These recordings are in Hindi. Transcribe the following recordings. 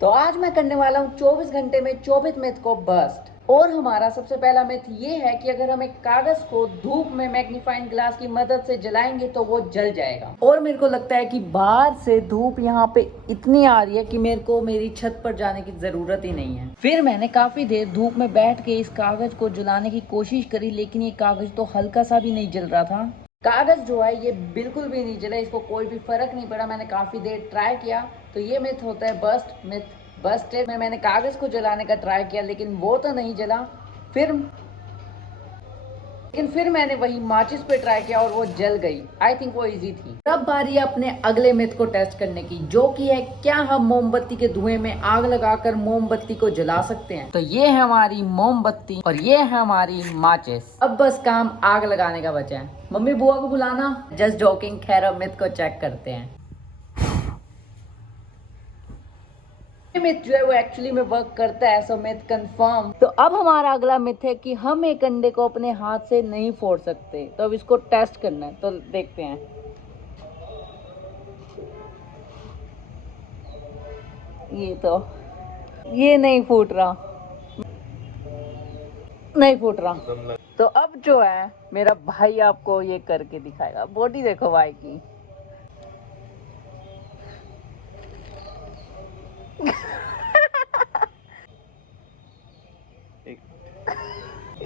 तो आज मैं करने वाला हूँ 24 घंटे में 24 मिथ को बस्ट। और हमारा सबसे पहला मिथ ये है कि अगर हम एक कागज को धूप में मैग्नीफाइंग ग्लास की मदद से जलाएंगे तो वो जल जाएगा। और मेरे को लगता है कि बाहर से धूप यहाँ पे इतनी आ रही है कि मेरे को मेरी छत पर जाने की जरूरत ही नहीं है। फिर मैंने काफी देर धूप में बैठ के इस कागज को जलाने की कोशिश करी, लेकिन ये कागज तो हल्का सा भी नहीं जल रहा था। कागज जो है ये बिल्कुल भी नहीं जला, इसको कोई भी फर्क नहीं पड़ा। मैंने काफी देर ट्राई किया। तो ये मिथ होता है बस्ट मिथ बस्टेड में। मैंने कागज को जलाने का ट्राई किया लेकिन वो तो नहीं जला। फिर मैंने वही माचिस पे ट्राई किया और वो जल गई। आई थिंक वो इजी थी। अब बारी है अपने अगले मिथ को टेस्ट करने की, जो कि है क्या हम मोमबत्ती के धुएं में आग लगाकर मोमबत्ती को जला सकते हैं। तो ये है हमारी मोमबत्ती और ये है हमारी माचिस। अब बस काम आग लगाने का बचा है। मम्मी बुआ को बुलाना। Just joking. खैर अब मिथ को चेक करते हैं। मिथ जो है वो एक्चुअली में वर्क करता है, सो मिथ कंफर्म। तो अब हमारा अगला मिथ है कि हम एक अंडे को अपने हाथ से नहीं फोड़ सकते। तो अब इसको टेस्ट करना है, तो देखते हैं। ये नहीं फूट रहा, नहीं फूट रहा। तो अब जो है मेरा भाई आपको ये करके दिखाएगा। बॉडी देखो भाई की।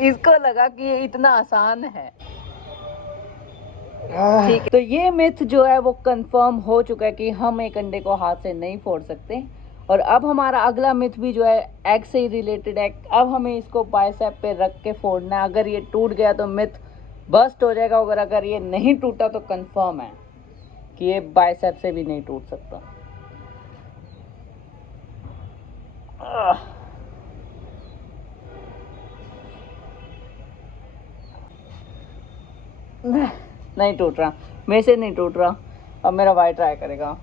इसको लगा कि ये इतना आसान है। ठीक है, तो ये मिथ जो है वो कंफर्म हो चुका है कि हम एक अंडे को हाथ से नहीं फोड़ सकते। और अब हमारा अगला मिथ भी जो है एग से ही रिलेटेड है। अब हमें इसको बाइसेप पे रख के फोड़ना है। अगर ये टूट गया तो मिथ बस्ट हो जाएगा, और अगर ये नहीं टूटा तो कंफर्म है कि ये बाइसेप से भी नहीं टूट सकता। नहीं टूट रहा, मेरे से नहीं टूट रहा। अब मेरा भाई ट्राई करेगा।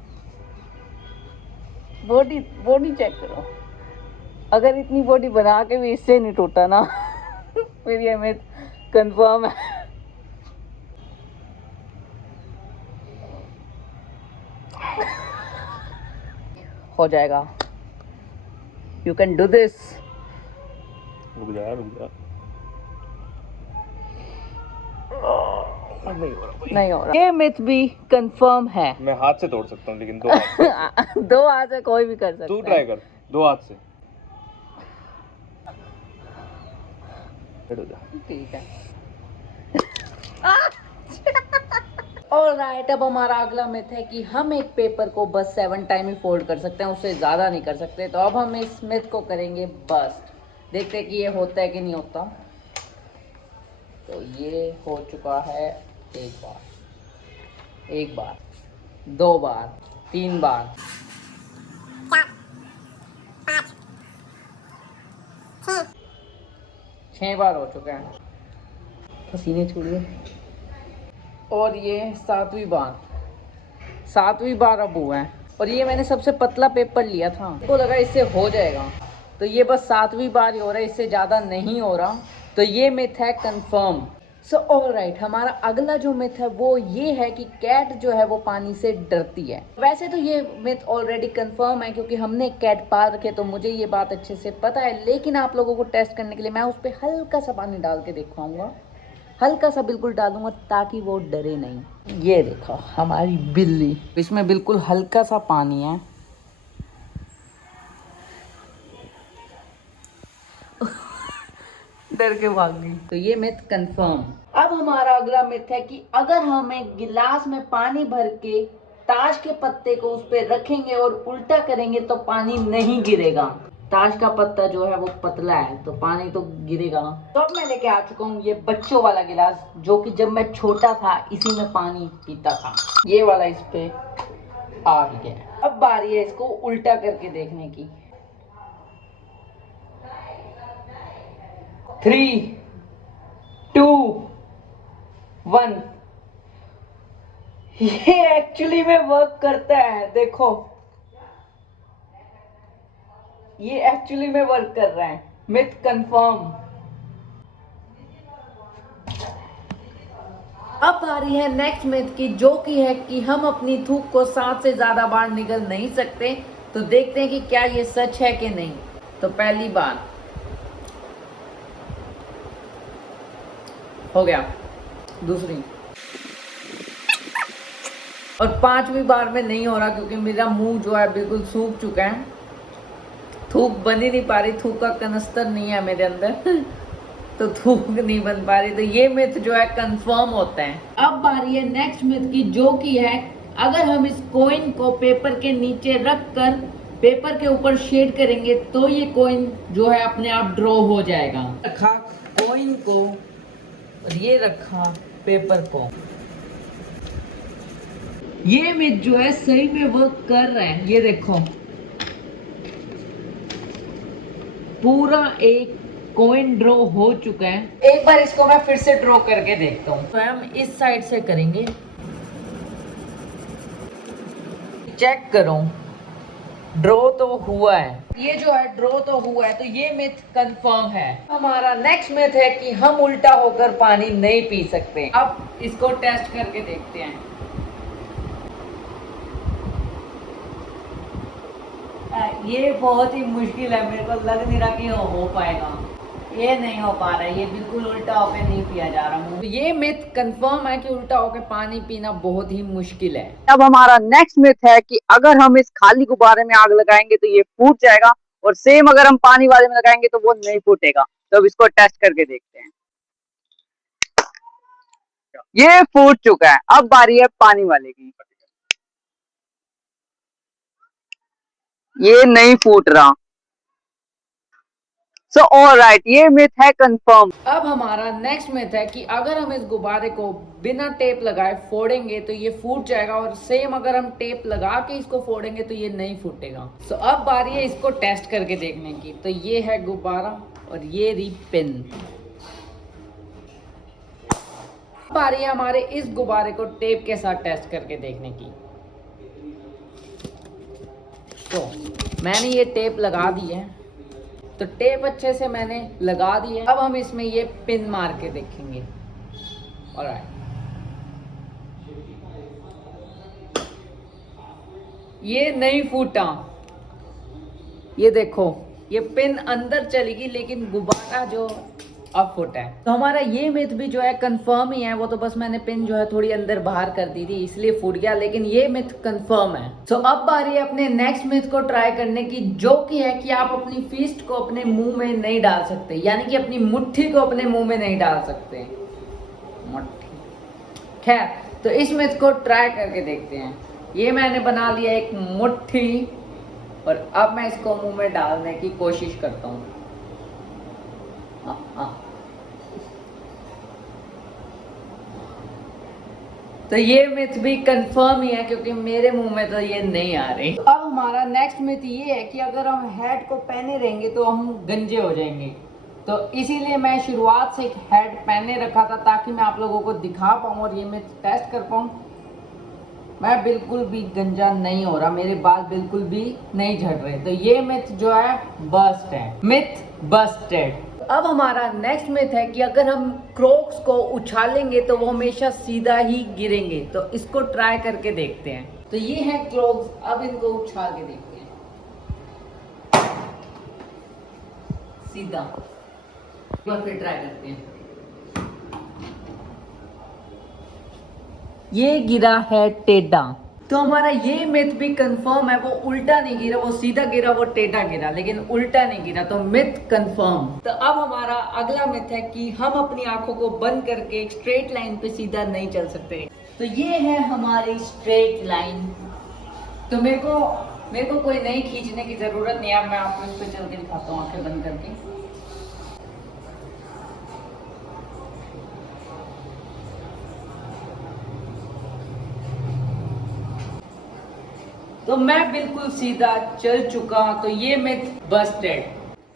बॉडी बॉडी चेक करो। अगर इतनी बॉडी बना के भी इससे नहीं टूटा ना फिर ये मिथ कंफर्म है। हो जाएगा। You can do this. रुक जा रुक जा। नहीं हो रहा। ये मिथ भी कंफर्म है। मैं हाथ से तोड़ सकता हूँ लेकिन दो हाथ से। दो हाथ से कोई भी कर सकता है। तू ट्राई कर दो हाथ से। ठीक है। ऑलराइट, अब हमारा अगला मिथ है कि हम एक पेपर को बस 7 टाइम ही फोल्ड कर सकते हैं, उससे ज़्यादा नहीं कर सकते। तो अब हम इस मिथ को करेंगे बस्ट। देखते हैं कि ये होता है कि नहीं होता। तो ये हो चुका है एक बार, 2 बार, 3 बार, 6 बार हो चुका है। पसीने छोड़िए। और ये 7वीं बार अब हुआ है। और ये मैंने सबसे पतला पेपर लिया था, तो लगा इससे हो जाएगा। तो ये बस 7वीं बार ही हो रहा है, इससे ज़्यादा नहीं हो रहा। तो ये मिथ है कंफर्म। सो ऑलराइट, हमारा अगला जो मिथ है वो ये है कि कैट जो है वो पानी से डरती है। वैसे तो ये मिथ ऑलरेडी कंफर्म है क्योंकि हमने कैट पाल रखे, तो मुझे ये बात अच्छे से पता है। लेकिन आप लोगों को टेस्ट करने के लिए मैं उस पर हल्का सा पानी डाल के दिखाऊंगा। हल्का सा बिल्कुल डालूंगा ताकि वो डरे नहीं। ये देखो हमारी बिल्ली, इसमें बिल्कुल हल्का सा पानी है। डर के भाग गई। तो ये मिथ कंफर्म। अब हमारा अगला मिथ है कि अगर हम एक गिलास में पानी भर के ताश के पत्ते को उस पर रखेंगे और उल्टा करेंगे तो पानी नहीं गिरेगा। ताश का पत्ता जो है वो पतला है तो पानी तो गिरेगा ना। तो अब मैं लेके आ चुका हूँ ये बच्चों वाला गिलास, जो कि जब मैं छोटा था इसी में पानी पीता था। ये वाला इस पे आ गया। अब बारी है इसको उल्टा करके देखने की। 3, 2, 1। ये एक्चुअली में वर्क करता है। देखो ये एक्चुअली में वर्क कर रहा है। Myth confirm. अब आ रही है नेक्स्ट मिथ की, जो कि है कि हम अपनी थूक को 7 से ज्यादा बार निगल नहीं सकते। तो देखते हैं कि क्या ये सच है कि नहीं। तो पहली बार हो गया, दूसरी और पांचवी बार में नहीं हो रहा क्योंकि मेरा मुंह जो है बिल्कुल सूख चुका है। थूक बन ही नहीं पा रही, थूक का कनस्तर नहीं है मेरे अंदर तो थूक नहीं बन पा रही। तो ये मिथ जो है कंफर्म होता है। अब बारी है नेक्स्ट मिथ की, जो कि है अगर हम इस कॉइन को पेपर के नीचे रख कर पेपर के ऊपर शेड करेंगे तो ये कॉइन जो है अपने आप ड्रॉ हो जाएगा। रखा कॉइन को और ये रखा पेपर को। ये मिथ जो है सही में वर्क कर रहा है। ये देखो पूरा एक कॉइन ड्रॉ हो चुका है। एक बार इसको मैं फिर से ड्रॉ करके देखता हूँ। तो हम इस साइड से करेंगे, चेक करो ड्रॉ तो हुआ है। ये जो है ड्रॉ तो हुआ है, तो ये मिथ कंफर्म है। हमारा नेक्स्ट मिथ है कि हम उल्टा होकर पानी नहीं पी सकते। अब इसको टेस्ट करके देखते हैं। ये बहुत ही मुश्किल है, मेरे को लग नहीं रहा कि हो पाएगा। ये नहीं हो पा रहा है, ये बिल्कुल उल्टा होके नहीं पिया जा रहा हूँ। तो ये मिथ कंफर्म है कि उल्टा होके पानी पीना बहुत ही मुश्किल है। अब हमारा नेक्स्ट मिथ है कि अगर हम इस खाली गुब्बारे में आग लगाएंगे तो ये फूट जाएगा, और सेम अगर हम पानी वाले में लगाएंगे तो वो नहीं फूटेगा। तो अब इसको टेस्ट करके देखते हैं। ये फूट चुका है। अब बारी है पानी वाले की। ये नहीं फूट रहा। सो ऑलराइट, ये मिथ है कंफर्म। अब हमारा नेक्स्ट मिथ है कि अगर हम इस गुब्बारे को बिना टेप लगाए फोड़ेंगे तो ये फूट जाएगा, और सेम अगर हम टेप लगा के इसको फोड़ेंगे तो ये नहीं फूटेगा। सो अब बारी है इसको टेस्ट करके देखने की। तो ये है गुब्बारा और ये रही पिन। बारी है हमारे इस गुब्बारे को टेप के साथ टेस्ट करके देखने की। तो मैंने ये टेप लगा दी है, तो टेप अच्छे से मैंने लगा दी है। अब हम इसमें ये पिन मार के देखेंगे। ऑलराइट, ये नहीं फूटा। ये देखो ये पिन अंदर चलेगी लेकिन गुब्बारा जो अब फुटा है। तो हमारा ये मिथ भी जो है कंफर्म ही है। वो तो बस मैंने पिन जो है थोड़ी अंदर बाहर कर दी थी इसलिए फूट गया, लेकिन ये मिथ कंफर्म है। तो अब बारी है अपने नेक्स्ट मिथ को ट्राई करने की, जो कि है कि आप अपनी फिस्ट को अपने मुंह में नहीं डाल सकते, यानी कि अपनी मुट्ठी को अपने मुंह में नहीं डाल सकते। मुट्ठी, खैर, तो इस मिथ को ट्राई करके देखते हैं। ये मैंने बना लिया एक मुट्ठी और अब मैं इसको मुंह में डालने की कोशिश करता हूँ। तो ये मिथ भी कंफर्म ही है क्योंकि मेरे मुंह में तो ये नहीं आ रही। अब हमारा नेक्स्ट मिथ ये है कि अगर हम हेड को पहने रहेंगे तो हम गंजे हो जाएंगे। तो इसीलिए मैं शुरुआत से एक हेड पहने रखा था ताकि मैं आप लोगों को दिखा पाऊँ और ये मिथ टेस्ट कर पाऊँ। मैं बिल्कुल भी गंजा नहीं हो रहा, मेरे बाल बिल्कुल भी नहीं झड़ रहे। तो ये मिथ जो है बस्ट है, मिथ बस्टेड। अब हमारा नेक्स्ट मिथ है कि अगर हम क्रॉक्स को उछालेंगे तो वो हमेशा सीधा ही गिरेंगे। तो इसको ट्राई करके देखते हैं। तो ये है क्रॉक्स, अब इनको उछाल के देखते हैं। सीधा, एक बार फिर ट्राई करते हैं। ये गिरा है टेढ़ा। तो हमारा ये मिथ भी कंफर्म है, वो उल्टा नहीं गिरा, वो सीधा गिरा, वो टेढ़ा गिरा, लेकिन उल्टा नहीं गिरा। तो मिथ कंफर्म। तो अब हमारा अगला मिथ है कि हम अपनी आंखों को बंद करके एक स्ट्रेट लाइन पे सीधा नहीं चल सकते। तो ये है हमारी स्ट्रेट लाइन। तो मेरे को कोई नहीं खींचने की जरूरत नहीं है। मैं आपको इस पे चल के दिखाता हूँ आंखें बंद करके। तो मैं बिल्कुल सीधा चल चुका हूं। तो ये मिथ बस्टेड।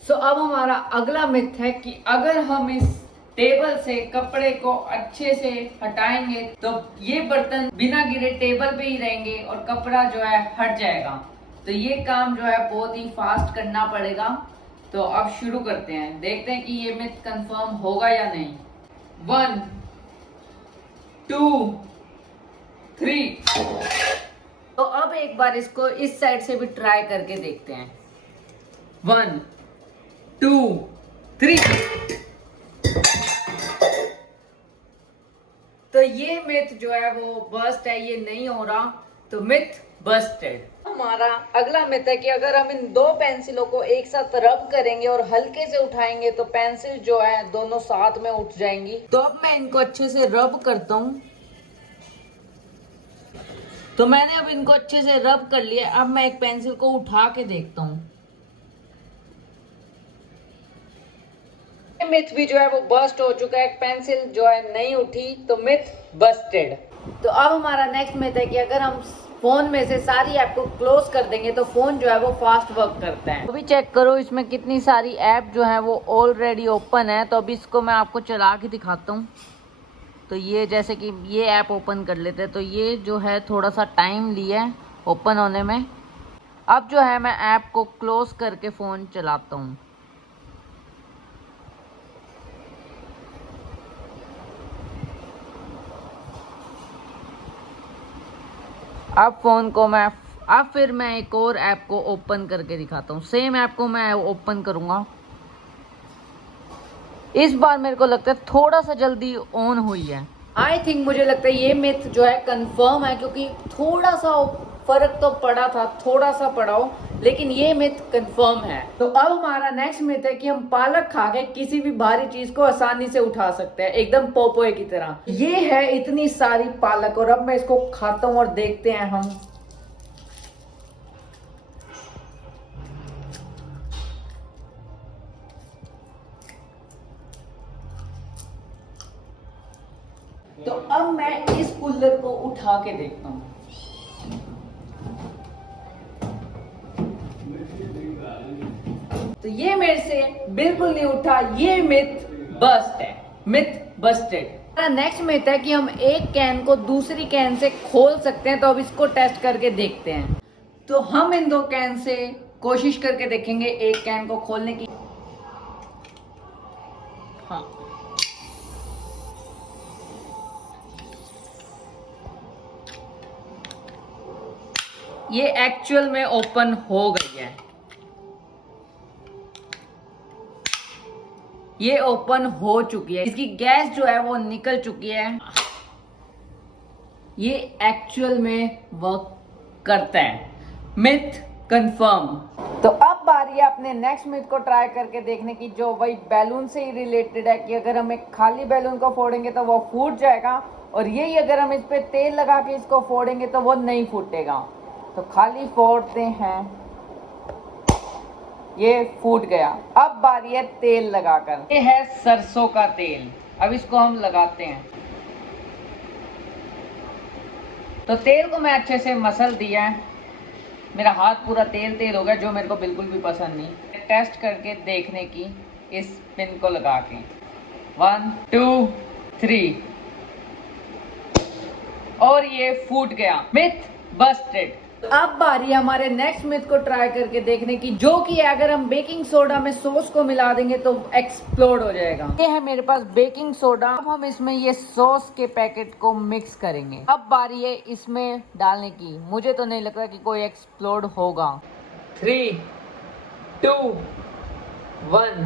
सो अब हमारा अगला मिथ है कि अगर हम इस टेबल से कपड़े को अच्छे से हटाएंगे तो ये बर्तन बिना गिरे टेबल पे ही रहेंगे और कपड़ा जो है हट जाएगा। तो ये काम जो है बहुत ही फास्ट करना पड़ेगा। तो अब शुरू करते हैं, देखते हैं कि ये मिथ कंफर्म होगा या नहीं। 1 2 3। तो अब एक बार इसको इस साइड से भी ट्राई करके देखते हैं। 1 2 3। तो ये मिथ जो है वो बस्ट है, ये नहीं हो रहा, तो मिथ बस्टेड। हमारा अगला मिथ है कि अगर हम इन दो पेंसिलों को एक साथ रब करेंगे और हल्के से उठाएंगे तो पेंसिल जो है दोनों साथ में उठ जाएंगी। तो अब मैं इनको अच्छे से रब करता हूँ। तो मैंने अब इनको अच्छे से रब कर लिया। अब मैं एक पेंसिल को उठा के देखता हूँ। मिथ भी जो है वो बस्ट हो चुका है, पेंसिल जो है नहीं उठी, तो मिथ बस्टेड। तो अब हमारा नेक्स्ट मिथ है कि अगर हम फोन में से सारी ऐप को क्लोज कर देंगे तो फोन जो है वो फास्ट वर्क करता है। अभी चेक करो इसमें कितनी सारी ऐप जो है वो ऑलरेडी ओपन है। तो अभी इसको मैं आपको चला के दिखाता हूँ। तो ये जैसे कि ये ऐप ओपन कर लेते हैं, तो ये जो है थोड़ा सा टाइम लिया है ओपन होने में। अब जो है मैं ऐप को क्लोज करके फ़ोन चलाता हूँ। अब फ़ोन को फिर मैं एक और ऐप को ओपन करके दिखाता हूँ। सेम ऐप को मैं ओपन करूँगा। इस बार मेरे को लगता है थोड़ा सा जल्दी ऑन हुई है। आई थिंक मुझे लगता है ये मिथ जो है कंफर्म है, क्योंकि थोड़ा सा फर्क तो पड़ा था, थोड़ा सा पड़ा हो, लेकिन ये मिथ कंफर्म है। तो अब हमारा नेक्स्ट मिथ है कि हम पालक खा के किसी भी भारी चीज को आसानी से उठा सकते हैं, एकदम पोपोए की तरह। ये है इतनी सारी पालक और अब मैं इसको खाता हूँ और देखते हैं हम। तो अब मैं इस कुल्लर को उठा के देखता हूँ। तो ये मेरे से बिल्कुल नहीं उठा, ये मिथ बस्ट है, मिथ बस्टेड। नेक्स्ट मिथ है कि हम एक कैन को दूसरी कैन से खोल सकते हैं। तो अब इसको टेस्ट करके देखते हैं। तो हम इन दो कैन से कोशिश करके देखेंगे एक कैन को खोलने की। हाँ, ये एक्चुअल में ओपन हो गई है। ये ओपन हो चुकी है, इसकी गैस जो है वो निकल चुकी है। ये एक्चुअल में वर्क करता है, मिथ कंफर्म। तो अब बारी है अपने नेक्स्ट मिथ को ट्राई करके देखने की, जो वही बैलून से ही रिलेटेड है कि अगर हम एक खाली बैलून को फोड़ेंगे तो वो फूट जाएगा, और यही अगर हम इस पे तेल लगा के इसको फोड़ेंगे तो वो नहीं फूटेगा। तो खाली फोड़ते हैं, ये फूट गया। अब बारी है तेल लगाकर। ये है सरसों का तेल, अब इसको हम लगाते हैं। तो तेल को मैं अच्छे से मसल दिया है, मेरा हाथ पूरा तेल तेल हो गया, जो मेरे को बिल्कुल भी पसंद नहीं। टेस्ट करके देखने की इस पिन को लगा के 1 2 3, और ये फूट गया, मिथ बस्टेड। अब बारी है हमारे नेक्स्ट मिथ को ट्राई करके देखने की, जो कि अगर हम बेकिंग सोडा में सॉस को मिला देंगे तो एक्सप्लोड हो जाएगा। ये है मेरे पास बेकिंग सोडा। अब हम इसमें ये सॉस के पैकेट को मिक्स करेंगे। अब बारी है इसमें डालने की। मुझे तो नहीं लगता कि कोई एक्सप्लोड होगा। 3 2 1।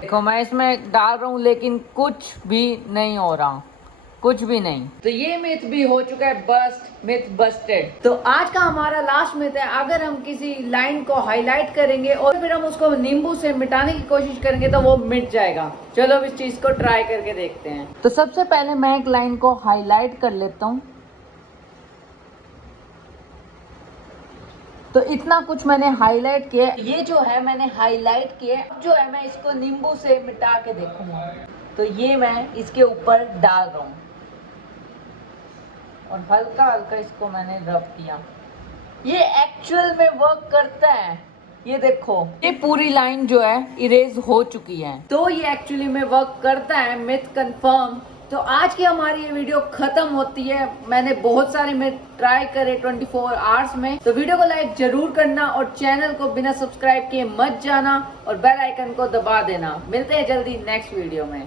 देखो मैं इसमें डाल रहा हूँ लेकिन कुछ भी नहीं हो रहा, कुछ भी नहीं। तो ये मिथ भी हो चुका है बस्ट, मिथ बस्टेड। तो आज का हमारा लास्ट मिथ है, अगर हम किसी लाइन को हाईलाइट करेंगे और फिर हम उसको नींबू से मिटाने की कोशिश करेंगे तो वो मिट जाएगा। चलो अब इस चीज को ट्राई करके देखते हैं। तो सबसे पहले मैं एक लाइन को हाईलाइट कर लेता हूँ। तो इतना कुछ मैंने हाईलाइट किया, ये जो है मैंने हाईलाइट किया। अब जो है मैं इसको नींबू से मिटा के देखूंगा। तो ये मैं इसके ऊपर डाल रहा हूँ और हल्का हल्का इसको मैंने रब किया। ये एक्चुअल में वर्क करता है। ये देखो, ये पूरी लाइन जो है इरेज हो चुकी है। तो ये एक्चुअली में वर्क करता है, मिथ कंफर्म। तो आज की हमारी ये वीडियो खत्म होती है। मैंने बहुत सारे मिथ ट्राई करे 24 आवर्स में। तो वीडियो को लाइक जरूर करना और चैनल को बिना सब्सक्राइब किए मत जाना और बेल आइकन को दबा देना। मिलते हैं जल्दी नेक्स्ट वीडियो में।